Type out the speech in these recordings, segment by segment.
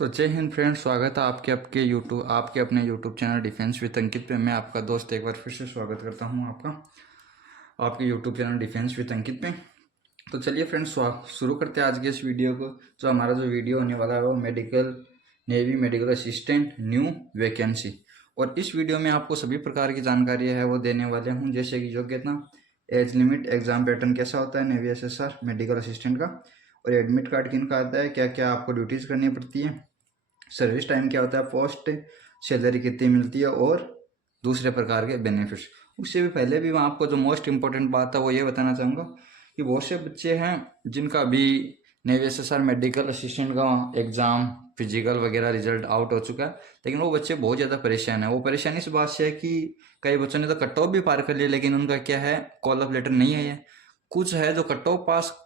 तो जय हिंद फ्रेंड्स, स्वागत है आपके अपने यूट्यूब चैनल डिफेंस विद अंकित पे। मैं आपका दोस्त एक बार फिर से स्वागत करता हूं आपके यूट्यूब चैनल डिफेंस विद अंकित पे। तो चलिए फ्रेंड्स, शुरू करते हैं आज के इस वीडियो को। हमारा जो वीडियो होने वाला है वो navy medical assistant new vacancy. और इस वीडियो में आपको सभी प्रकार की जानकारी है वो देने वाले हूँ, जैसे कि योग्यता, एज लिमिट, एग्जाम पैटर्न कैसा होता है नेवी एसएसआर मेडिकल असिस्टेंट का, और एडमिट कार्ड किन का आता है, क्या क्या आपको ड्यूटीज़ करनी पड़ती है, सर्विस टाइम क्या होता है, पोस्ट सैलरी कितनी मिलती है, और दूसरे प्रकार के बेनिफिट्स। उससे भी पहले भी मैं आपको जो मोस्ट इम्पोर्टेंट बात है वो ये बताना चाहूँगा कि बहुत से बच्चे हैं जिनका अभी नेवी एसएसआर मेडिकल असिस्टेंट का एग्ज़ाम फिजिकल वगैरह रिजल्ट आउट हो चुका है, लेकिन वो बच्चे बहुत ज़्यादा परेशान है। वो परेशानी इस बात से है कि कई बच्चों ने तो कट ऑफ भी पार कर लिया, लेकिन उनका क्या है, कॉल ऑफ लेटर नहीं है। कुछ है जो कट ऑफ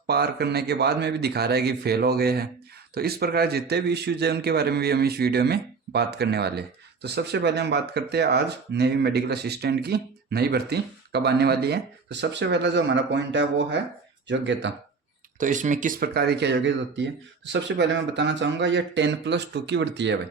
पार करने के बाद में भी दिखा रहा है कि फेल हो गए हैं। तो इस प्रकार जितने भी इश्यूज है उनके बारे में भी हम इस वीडियो में बात करने वाले हैं। तो सबसे पहले हम बात करते हैं आज नेवी मेडिकल असिस्टेंट की नई भर्ती कब आने वाली है। तो सबसे पहला जो हमारा पॉइंट है वो है योग्यता। तो इसमें किस प्रकार की क्या योग्यता होती है, तो सबसे पहले मैं बताना चाहूँगा ये 10+2 की भर्ती है भाई।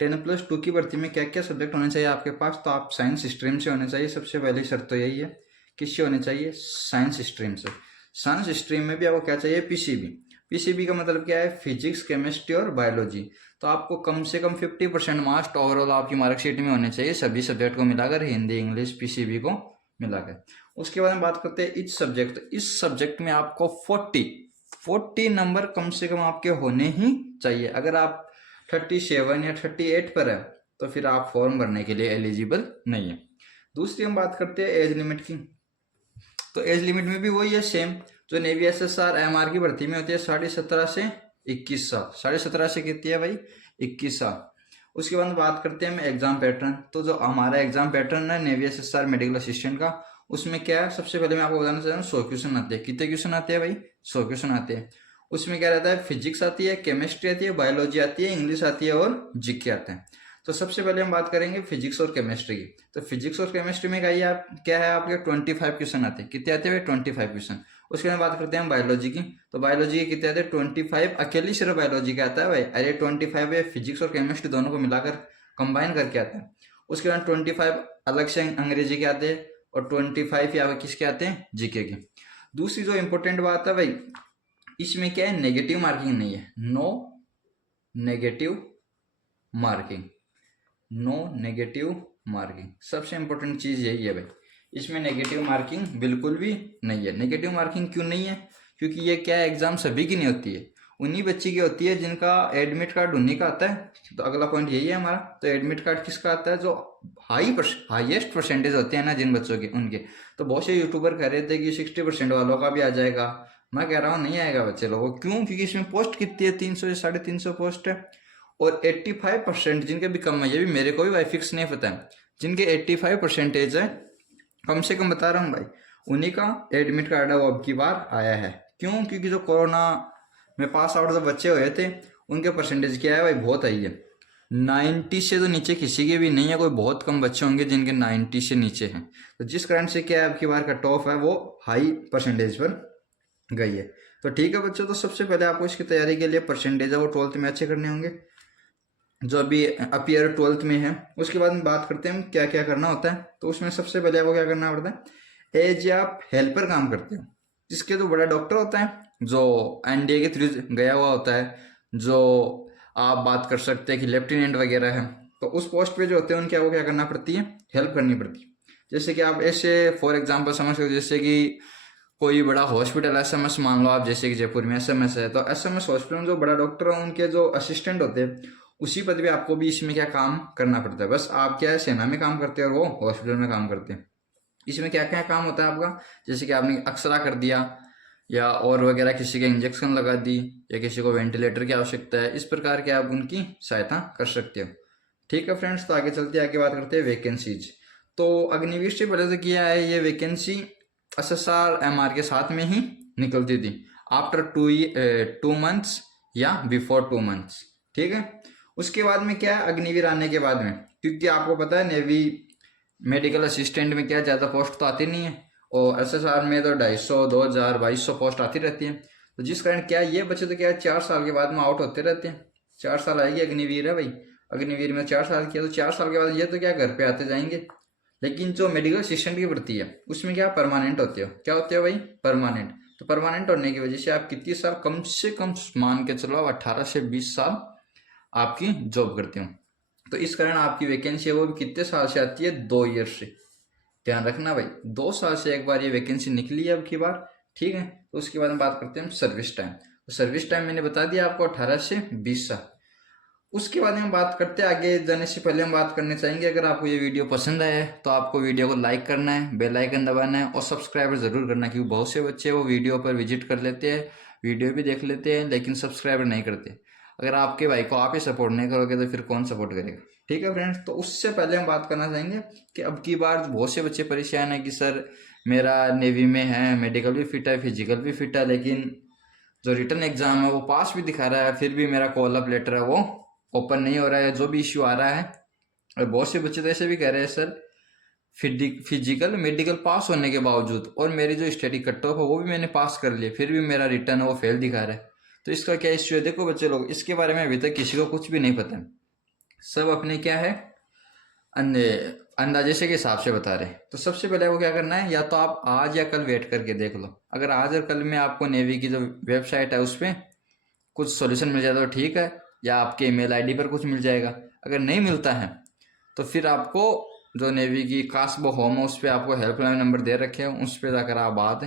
10+2 की भर्ती में क्या क्या सब्जेक्ट होने चाहिए आपके पास, तो आप साइंस स्ट्रीम से होने चाहिए। सबसे पहली शर्त तो यही है, किससे होने चाहिए, साइंस स्ट्रीम से। साइंस स्ट्रीम में भी आपको क्या चाहिए, पीसीबी। पीसीबी का मतलब क्या है, फिजिक्स, केमिस्ट्री और बायोलॉजी। तो आपको कम से कम 50% मार्क्स ओवरऑल आपकी मार्कशीट में होने चाहिए, सभी सब्जेक्ट को मिलाकर, हिंदी, इंग्लिश, पीसीबी को मिलाकर। उसके बाद हम बात करते हैं इस सब्जेक्ट। तो इस सब्जेक्ट में आपको 40 नंबर कम से कम आपके होने ही चाहिए। अगर आप 37 या 38 पर है तो फिर आप फॉर्म भरने के लिए एलिजिबल नहीं है। दूसरी हम बात करते हैं एज लिमिट की। तो एज लिमिट में भी वही है सेम, जो नेवी एसएसआर एमआर की भर्ती में होती है, 17.5 से 21 साल। 17.5 से कितनी है भाई, 21 साल। उसके बाद बात करते हैं हम एग्जाम पैटर्न। तो जो हमारा एग्जाम पैटर्न है नेवी एसएसआर मेडिकल असिस्टेंट का, उसमें क्या है, सबसे पहले मैं आपको बताना चाहता हूँ 100 क्वेश्चन आते हैं। कितने क्वेश्चन आते हैं भाई, 100 क्वेश्चन आते हैं। उसमें क्या रहता है, फिजिक्स आती है, केमिस्ट्री आती है, बायोलॉजी आती है, इंग्लिश आती है और जीके आते हैं। तो सबसे पहले हम बात करेंगे फिजिक्स और केमिस्ट्री की। तो फिजिक्स और केमिस्ट्री में क्या है आपके 25 क्वेश्चन आते हैं। कितने आते हैं, 25 क्वेश्चन। उसके बाद बात करते हैं बायोलॉजी की। तो बायोलॉजी के कितने आते हैं, 25। अकेली सिर्फ बायोलॉजी का आता है भाई, अरे 25 है, फिजिक्स और केमिस्ट्री दोनों को मिलाकर कंबाइन करके आता है। उसके बाद 25 अलग से अंग्रेजी के आते हैं, और 25 या किसके आते हैं, जीके के। दूसरी जो इंपॉर्टेंट बात है भाई, इसमें क्या है, नेगेटिव मार्किंग नहीं है। No negative marking, no negative marking, सबसे इंपॉर्टेंट चीज यही है भाई। इसमें नेगेटिव मार्किंग बिल्कुल भी नहीं है। नेगेटिव मार्किंग क्यों नहीं है, क्योंकि ये क्या है, एग्जाम सभी की नहीं होती है, उन्हीं बच्ची की होती है जिनका एडमिट कार्ड उन्हीं का आता है। तो अगला पॉइंट यही है हमारा। तो एडमिट कार्ड किसका आता है, जो हाईएस्ट परसेंटेज होते हैं ना जिन बच्चों के, उनके। तो बहुत से यूट्यूबर कह रहे थे कि 60% वालों का भी आ जाएगा। मैं कह रहा हूँ नहीं आएगा बच्चे लोगों। क्यों, क्योंकि इसमें पोस्ट कितनी है, 300 से 350 पोस्ट है। और 85% जिनके भी कम है, ये भी मेरे को भी भाई फिक्स नहीं पता है, जिनके 85% है, कम से कम बता रहा हूँ भाई, उन्हीं का एडमिट कार्ड है वो अब की बार आया है। क्यों, क्योंकि जो कोरोना में पास आउट जो बच्चे हुए थे उनके परसेंटेज क्या है भाई, बहुत हाई है। 90 से तो नीचे किसी के भी नहीं है, कोई बहुत कम बच्चे होंगे जिनके 90 से नीचे हैं। तो जिस कारण से क्या है, अब की बार कट ऑफ है वो हाई परसेंटेज पर गई है। तो ठीक है बच्चों, तो सबसे पहले आपको इसकी तैयारी के लिए परसेंटेज है वो 12th में अच्छे करने होंगे, जो अभी अपियर 12th में है। उसके बाद में बात करते हैं क्या क्या करना होता है। तो उसमें सबसे पहले आपको क्या करना पड़ता है, एज आप हेल्पर काम करते हो, जिसके जो बड़ा डॉक्टर होता है, जो एनडीए के थ्रू गया हुआ होता है, जो आप बात कर सकते हैं कि लेफ्टिनेंट वगैरह है, तो उस पोस्ट पे जो होते हैं उनकी आपको क्या करना पड़ती है, हेल्प करनी पड़ती है। जैसे कि आप ऐसे फॉर एग्जाम्पल समझ सकते, जैसे कि कोई बड़ा हॉस्पिटल एसएमएस मान लो आप, जैसे कि जयपुर में एसएमएस है, तो एसएमएस हॉस्पिटल में जो बड़ा डॉक्टर है उनके जो असिस्टेंट होते हैं, उसी पद पे आपको भी इसमें क्या काम करना पड़ता है। बस आप क्या है, सेना में काम करते हैं और वो हॉस्पिटल में काम करते हैं। इसमें क्या क्या काम होता है आपका, जैसे कि आपने अक्सरा कर दिया, या और वगैरह किसी के इंजेक्शन लगा दी, या किसी को वेंटिलेटर की आवश्यकता है, इस प्रकार के आप उनकी सहायता कर सकते हो। ठीक है फ्रेंड्स, तो आगे चलते हैं, आगे बात करते हैं वैकेंसीज। तो अग्निवीर से पहले तो किया है, ये वैकेंसी एसएसआर एमआर के साथ में ही निकलती थी, आफ्टर 2 मंथ्स या बिफोर 2 मंथ्स। ठीक है। उसके बाद में क्या है, अग्निवीर आने के बाद में, क्योंकि आपको पता है नेवी मेडिकल असिस्टेंट में क्या ज़्यादा पोस्ट तो आती नहीं है, और एसएसआर में तो 250, 2000, 2200 पोस्ट आती रहती है। तो जिस कारण क्या है, ये बच्चे तो क्या है 4 साल के बाद में आउट होते रहते हैं। 4 साल आएगी, अग्निवीर है भाई, अग्निवीर में 4 साल किया तो 4 साल के बाद ये तो क्या घर पे आते जाएंगे। लेकिन जो मेडिकल असिस्टेंट की भर्ती है उसमें क्या परमानेंट होते हो, क्या होते हो भाई, परमानेंट। तो परमानेंट होने की वजह से आप कितनी साल, कम से कम मान के चलो 18 से 20 साल आपकी जॉब करते हो। तो इस कारण आपकी वैकेंसी है वो भी कितने साल से आती है, 2 ईयर से। ध्यान रखना भाई, 2 साल से एक बार ये वैकेंसी निकली है अब की बार, ठीक है। तो उसके बाद हम बात करते हैं सर्विस टाइम। तो सर्विस टाइम मैंने बता दिया आपको 18 से 20 साल। उसके बाद हम बात करते हैं, आगे जाने से पहले हम बात करने चाहेंगे, अगर आपको ये वीडियो पसंद आया है तो आपको वीडियो को लाइक करना है, बेल आइकन दबाना है और सब्सक्राइबर जरूर करना है, क्योंकि बहुत से बच्चे वो वीडियो पर विजिट कर लेते हैं, वीडियो भी देख लेते हैं लेकिन सब्सक्राइबर नहीं करते। अगर आपके भाई को आप ही सपोर्ट नहीं करोगे तो फिर कौन सपोर्ट करेगा, ठीक है फ्रेंड्स। तो उससे पहले हम बात करना चाहेंगे कि अब की बार बहुत से बच्चे परेशान है कि सर मेरा नेवी में है, मेडिकल भी फिट है, फिजिकल भी फिट है, लेकिन जो रिटर्न एग्जाम है वो पास भी दिखा रहा है, फिर भी मेरा कॉल अप लेटर है वो ओपन नहीं हो रहा है, जो भी इश्यू आ रहा है। और बहुत से बच्चे तो ऐसे भी कह रहे हैं सर फिजिकल मेडिकल पास होने के बावजूद और मेरी जो स्टडी कट ऑफ है वो भी मैंने पास कर लिया, फिर भी मेरा रिटर्न है वो फेल दिखा रहा है। तो इसका क्या इश्यू है, देखो बच्चे लोग, इसके बारे में अभी तक किसी को कुछ भी नहीं पता, सब अपने क्या है अंदाजे से के हिसाब से बता रहे हैं। तो सबसे पहले वो क्या करना है, या तो आप आज या कल वेट करके देख लो, अगर आज और कल में आपको नेवी की जो वेबसाइट है उस पर कुछ सॉल्यूशन मिल जाए तो ठीक है, या आपके ईमेल आईडी पर कुछ मिल जाएगा। अगर नहीं मिलता है तो फिर आपको जो नेवी की कास्बो होम है उस पर आपको हेल्पलाइन नंबर दे रखे हैं, उस पर जाकर आप बात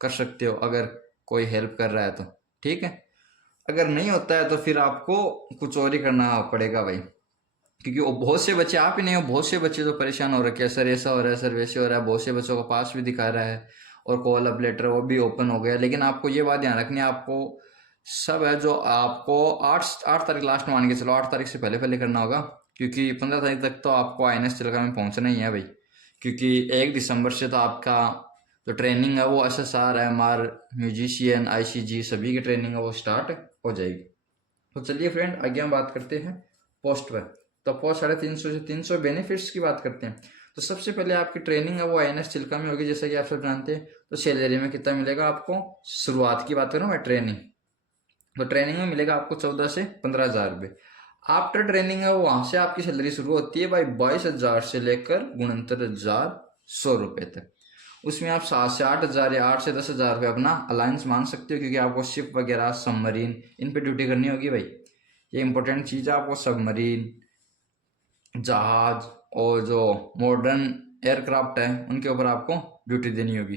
कर सकते हो अगर कोई हेल्प कर रहा है तो, ठीक है। अगर नहीं होता है तो फिर आपको कुछ और ही करना पड़ेगा भाई, क्योंकि वो बहुत से बच्चे, आप ही नहीं हो, बहुत से बच्चे तो परेशान हो रखे हैं, सर ऐसा हो रहा है, सर वैसे हो रहा है। बहुत से बच्चों को पास भी दिखा रहा है और कॉल अप लेटर वो भी ओपन हो गया। लेकिन आपको ये बात ध्यान रखनी है, आपको सब है जो आपको 8 तारीख लास्ट मान के चलो, 8 तारीख से पहले पहले करना होगा, क्योंकि 15 तारीख तक तो आपको INS चिल्का में पहुंचना ही है भाई। क्योंकि 1 दिसंबर से तो आपका जो ट्रेनिंग है वो SSR MR म्यूजिशियन ICG सभी की ट्रेनिंग है वो स्टार्ट हो जाएगी। तो चलिए फ्रेंड, आगे हम बात करते हैं पोस्ट पर। तो पोस्ट 350 से 300 बेनिफिट्स की बात करते हैं। तो सबसे पहले आपकी ट्रेनिंग है वो INS चिल्का में होगी, जैसा कि आप सब जानते हैं। तो सैलरी में कितना मिलेगा आपको, शुरुआत की बात करूँ मैं ट्रेनिंग, तो ट्रेनिंग में मिलेगा आपको 14 से 15 हज़ार रुपये। आफ्टर ट्रेनिंग है वो वहाँ से आपकी सैलरी शुरू होती है भाई 22,000 से लेकर 69,100 रुपये तक। उसमें आप 7 से 8 हज़ार या 8 से 10 हज़ार रुपये अपना अलायंस मान सकते हो, क्योंकि आपको शिप वगैरह सबमरीन इन पे ड्यूटी करनी होगी भाई। ये इंपॉर्टेंट चीज़ है, आपको सबमरीन जहाज और जो मॉडर्न एयरक्राफ्ट है उनके ऊपर आपको ड्यूटी देनी होगी।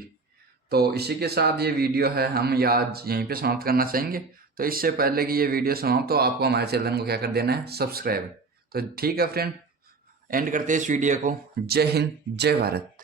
तो इसी के साथ ये वीडियो है हम आज यहीं पे समाप्त करना चाहेंगे। तो इससे पहले कि ये वीडियो समाप्त हो, आपको हमारे चैनल को क्या कर देना है, सब्सक्राइब। तो ठीक है फ्रेंड, एंड करते हैं इस वीडियो को। जय हिंद, जय भारत।